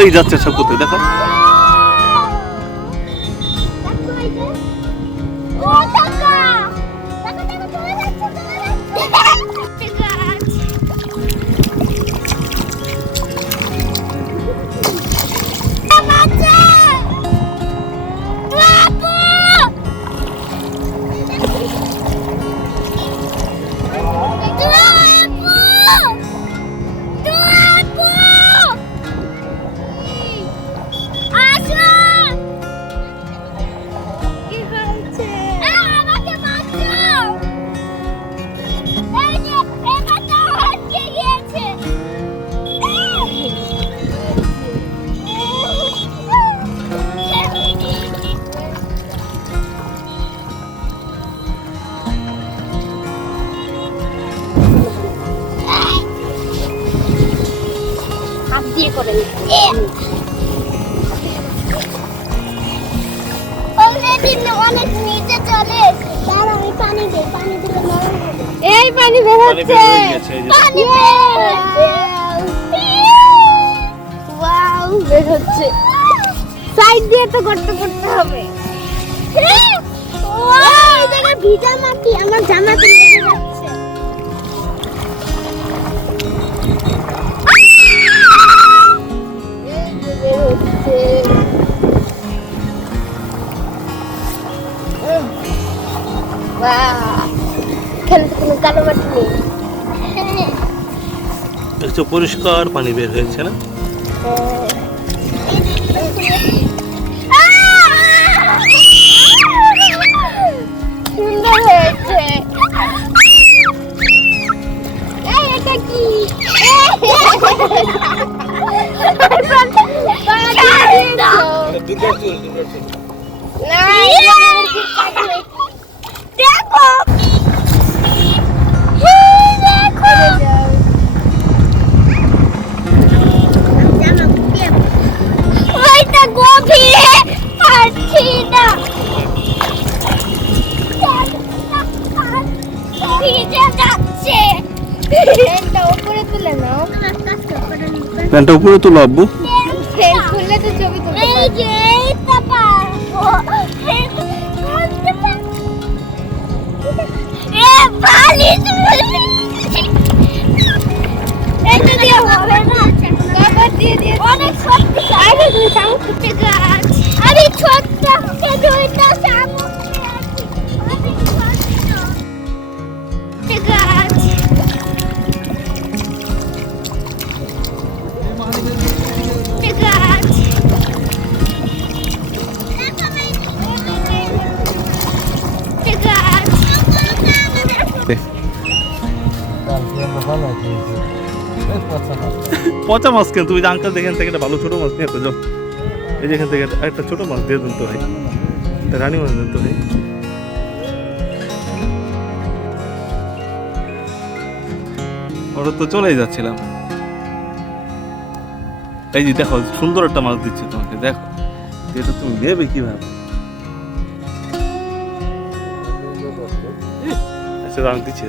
এই যাচ্ছে সব কোথায় দেখো। অনেক নিচে চলে তার আমি পানি দেই, পানি দিলে নরম হবে। এই পানি বের হচ্ছে, পানি বের হচ্ছে, ওয়াও বের হচ্ছে। সাইড দিয়ে তো গর্ত করতে হবে। ওয়াও এই জায়গা ভিজা মাটি, আমার জামাতে লেগে যাচ্ছে। এই যে বের হচ্ছে। এখানে তো কোনো কালো মাটি নেই, একটু পরিষ্কার পানি বের হয়েছে না? সুন্দর হয়েছে। এটা কি? দেখো ওইটা গভীরে পাচ্ছি না, ভিজে যাচ্ছে। প্যান্টটা উপরে তুলে নাও, প্যান্টটা উপরে তুলো আব্বু। প্যান্ট খুললে তো ছবি তুলতে এই যে এইটা পারবো। এ বালিশ এটা দিয়ে হবে না, কভার দিয়ে দিয়ে অনেক শক্তি। আরে তুই সামুদ্রে গাছ, আরে ছোট্ট এই দুইটা সামুদ্রে আছে, অনেক ছোট্ট গাছ। পচা মাছ কেন? তুমি যে আঙ্কাল দেখেন থেকে একটা ভালো ছোট মাছ নিয়ে যাও। এই যে এখান থেকে একটা ছোট মাছ দিয়ে দেন তো ভাই, রানী মাছ দেন তো ভাই। ওটা তো চলেই যাচ্ছিলাম। এই যে দেখো সুন্দর একটা মাছ দিচ্ছে তোমাকে, দেখো এটা তুমি নেবে কিভাবে? আচ্ছা আমি দিচ্ছি।